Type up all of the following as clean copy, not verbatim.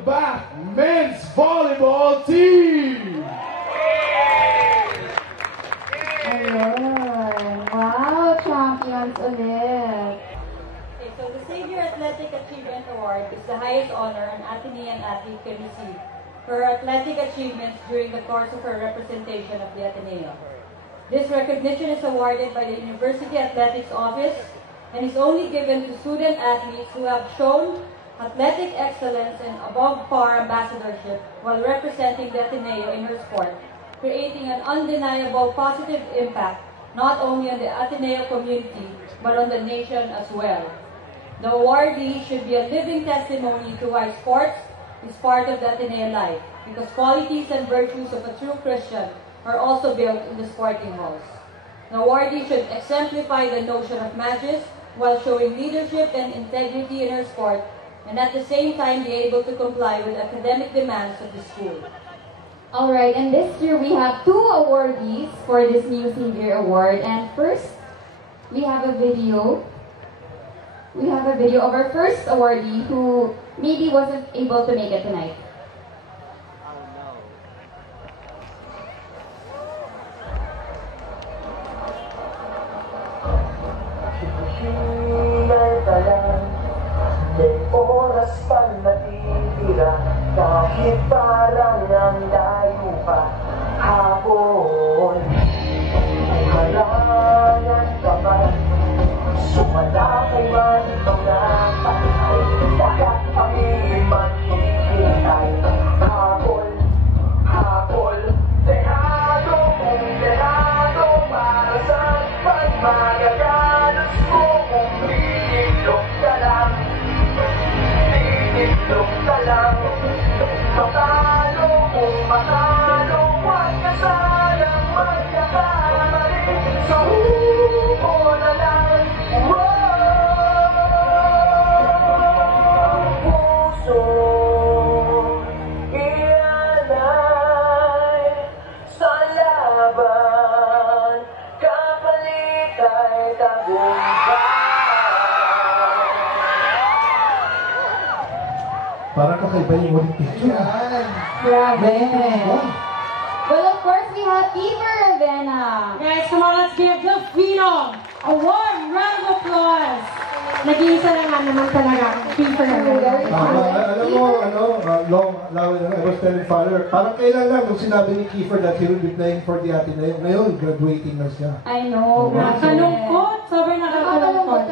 the back men's volleyball team. Ayun. Wow, champions ulit. Okay, so the Savior Athletic Achievement Award is the highest honor an Atenean athlete can receive for her athletic achievements during the course of her representation of the Ateneo. This recognition is awarded by the University Athletics Office and is only given to student athletes who have shown athletic excellence and above-par ambassadorship while representing the Ateneo in her sport, creating an undeniable positive impact not only on the Ateneo community but on the nation as well. The awardee should be a living testimony to why sports is part of the Ateneo life, because qualities and virtues of a true Christian are also built in the sporting halls. The awardee should exemplify the notion of matches while showing leadership and integrity in her sport, and at the same time be able to comply with academic demands of the school. Alright, and this year we have 2 awardees for this new Savior Award. And first, we have a video. We have a video of our first awardee who maybe wasn't able to make it tonight. May oras pa natitira, kahit parang ang layo pa hapon. Halangan ka man, sumalakay man mga patay, dagat pangingin man hinihintay. Hapon, hapon, dehado kung dehado para sa pagmagagalos ko kung titiklop ka lang. Titiklop ka lang, matalo kung matalo, huwag ka sanang magkakamali. Suko na lang, puso ialay sa laban, kapalit ay tagumpay. Parang kakaiba yung ulit picture. Grabe. Well, of course, we have Kiefer Ravena. Guys, come on, let's give the Phenom a warm round of applause. Nag-iisa na nga naman talaga ang Kiefer Ravena. Alam mo, I was telling Father, parang kailan lang nung sinabi ni Kiefer that he will be playing for the Ateneo. Ngayon, graduating na siya. I know. Nakakalungkot. Sobrang nakakalungkot.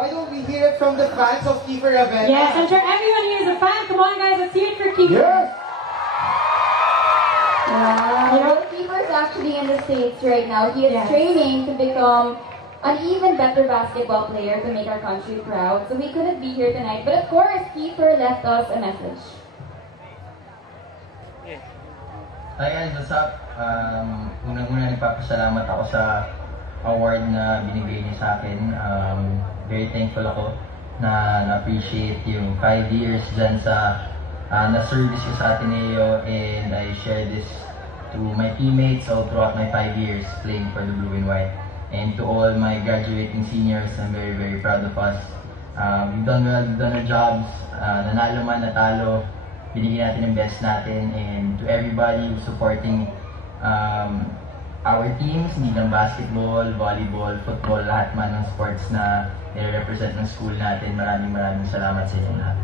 Why don't we hear it from the fans of Kiefer Ravena? Yes, I'm sure everyone here is a fan. Come on, guys, let's hear it for Kiefer. Yes! Wow. You know, Kiefer's actually in the States right now. He is training to become an even better basketball player to make our country proud. So we couldn't be here tonight. But of course, Kiefer left us a message. Hi guys, what's up? Unang-una nagpapasalamat ako sa award na binigay niyo sa akin. Very thankful ako na na-appreciate yung 5 years dyan sa na-service ko sa Ateneo, and I share this to my teammates all throughout my 5 years playing for the Blue and White. And to all my graduating seniors, I'm very, very proud of us. We've done well, we've done our jobs, nanalo man, natalo, binigyan natin ang best natin. And to everybody who's supporting our teams, hindi lang basketball, volleyball, football, lahat man ng sports na nire-represent ng school natin, maraming salamat sa inyo lahat.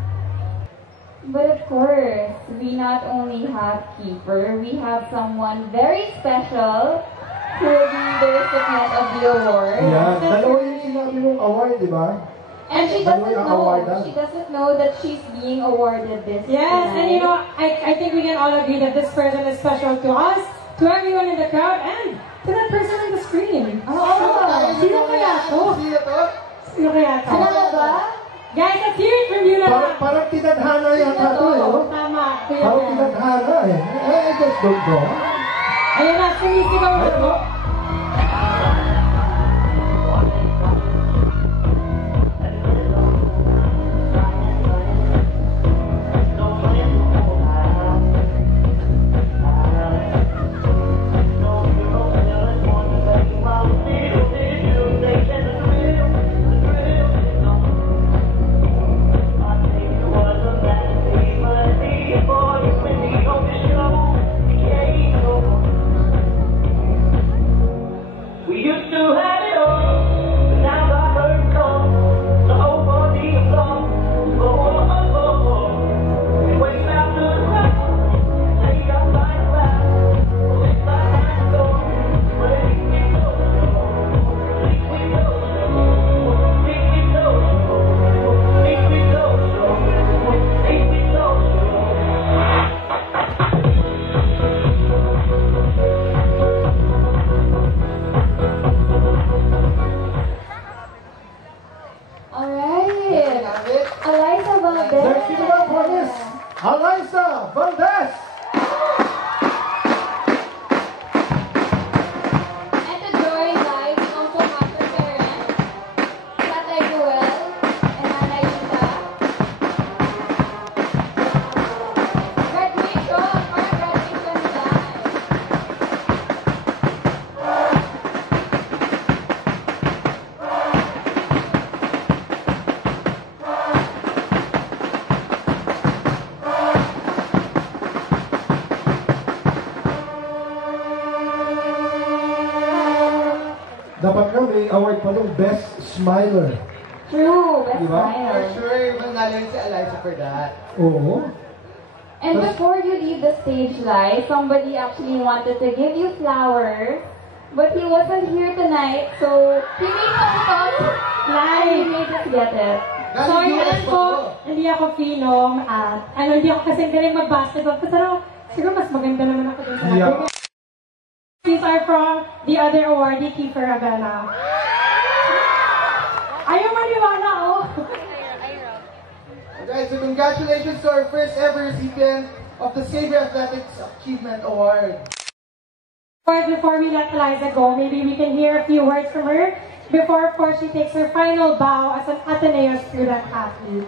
But of course, we not only have Kiefer, we have someone very special who will be the recipient of the award. Yan. Dalawa yung sinabi mong award, di ba? And she doesn't know that she's being awarded this Yes, tonight. and you know, I think we can all agree that this person is special to us, to everyone in the crowd, and to that person on the screen. Sino kaya to? Sino kaya to? Ano na ba? Guys, let's hear it from you na. Parang tinadhana yata to, eh. No? Tama. Parang tinadhana, eh. I just don't know. Ayan na, sumisigaw na to. Eliza Valdez. And to join live, we also have her parents, Tatay Ruel and Nanay Lita. Graduation or graduation live. Dapat nga may award pa nung Best Smiler. True, best Diba? For smile. sure, manalo yun si Eliza for that. Oo. And before you leave the stage live, somebody actually wanted to give you flowers, but he wasn't here tonight, so he made some thoughts live. He made us get it. Sorry naman po, hindi ako phenom at hindi ako kasing galing mag-basketball. Pero siguro mas maganda naman ako dun sa Yeah. These are from the other awardee, Kiefer Avena. Ayaw maniwala, oh. Guys, so congratulations to our first ever recipient of the Savior Athletics Achievement Award. Before we let Eliza go, maybe we can hear a few words from her before, of course, she takes her final bow as an Ateneo student athlete.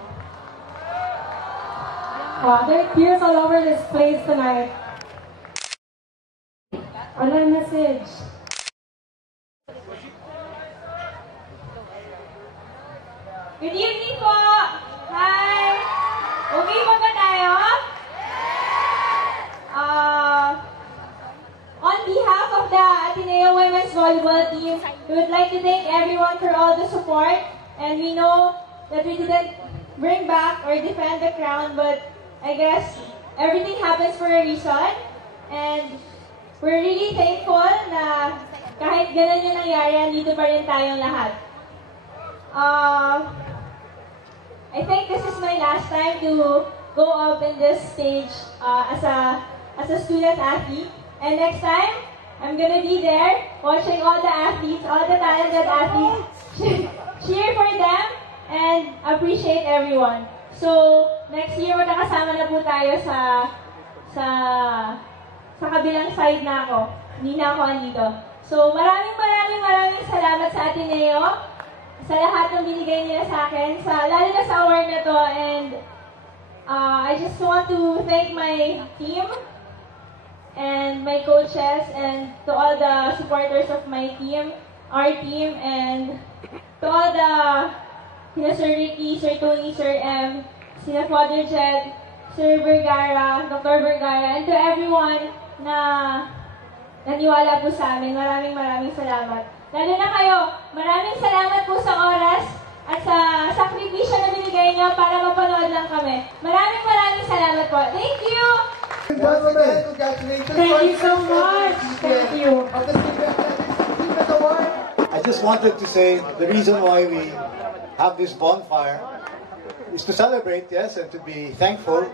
Wow, there are tears all over this place tonight. Ano message? Good evening po! Hi! Okay pa ba tayo? On behalf of the Ateneo Women's Volleyball Team, we would like to thank everyone for all the support. And we know that we didn't bring back or defend the crown, but I guess everything happens for a reason. And we're really thankful na kahit ganun yung nangyari, andito pa rin tayong lahat. I think this is my last time to go up in this stage as a student athlete. And next time, I'm gonna be there watching all the athletes, all the talented athletes, cheer for them and appreciate everyone. So, next year magkakasama na po tayo sa kabilang side na ako. Hindi na ako andito. So, maraming salamat sa Ateneo, sa lahat ng binigay nila sa akin, lalo na sa award na to. And I just want to thank my team and my coaches and to all the supporters of my team, our team, and to all the sina Sir Ricky, Sir Tony, Sir M, sina Father Jed, Sir Vergara, Dr. Vergara, and to everyone na naniwala po sa amin. Maraming salamat. Lalo na kayo, maraming salamat po sa oras at sa sakripisyo na binigay niyo para mapanood lang kami. Maraming salamat po. Thank you! Once again, congratulations. Thank you so much. Thank you. Of the Savior Athletics Achievement Award. I just wanted to say the reason why we have this bonfire is to celebrate, yes, and to be thankful,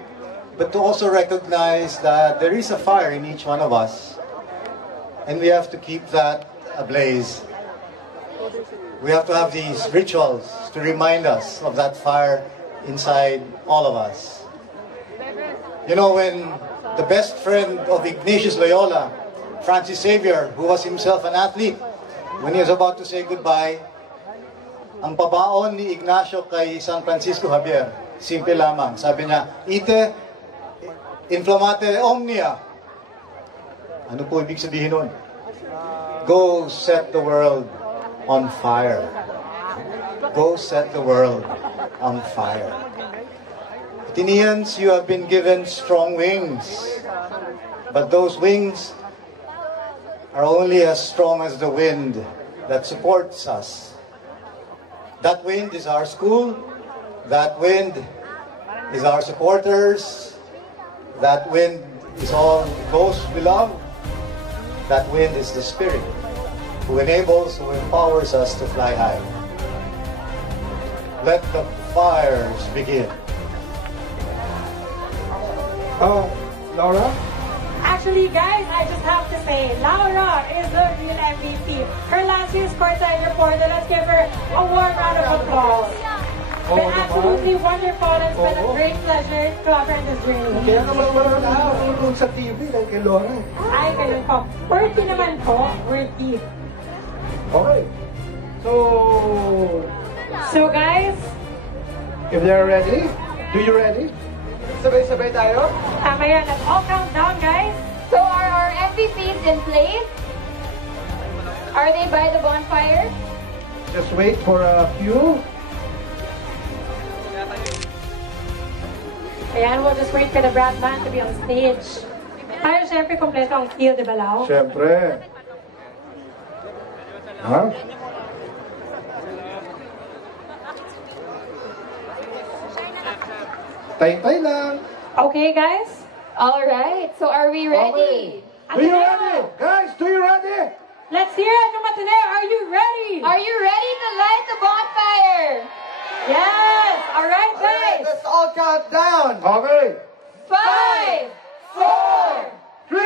but to also recognize that there is a fire in each one of us, and we have to keep that ablaze. We have to have these rituals to remind us of that fire inside all of us. You know, when the best friend of Ignatius Loyola, Francis Xavier, who was himself an athlete, when he was about to say goodbye, ang pabaon ni Ignacio kay San Francisco Javier, simple lamang. Sabi niya, ite inflammate omnia. Ano po ibig sabihin nun? Go set the world on fire. Go set the world on fire. Athenians, you have been given strong wings, but those wings are only as strong as the wind that supports us. That wind is our school, that wind is our supporters, that wind is all those we love, that wind is the Spirit who enables, who empowers us to fly high. Let the fires begin. Laura? Actually, guys, I just have to say, Laura is the real MVP. Her last year's courtside reporter. Let's give her a warm round of applause. Oo Been naman. absolutely wonderful. It's been a Oo. great pleasure to offer this journey. Kaya naman marami nanonood sa TV like kay Laura. Ay, ganun po. Worthy naman po. Worthy. Okay. So guys, If they're ready, do you ready? Sabay-sabay tayo? tama yan. Let's all count down, guys. So are our MVPs in place? Are they by the bonfire? Just wait for a few. Ayan, we'll just wait for the brass band to be on stage. Tayo, syempre, kompleto ang field, di ba, Lau? Siyempre. Ha? Tay-tay lang. Okay, guys? All right. So are we ready? Do you ready? Guys, do you ready? Let's hear it from Ateneo. Are you ready? Are you ready to light the bonfire? Yes! All right, guys. Let's all count down. Okay. 5, 4, 3,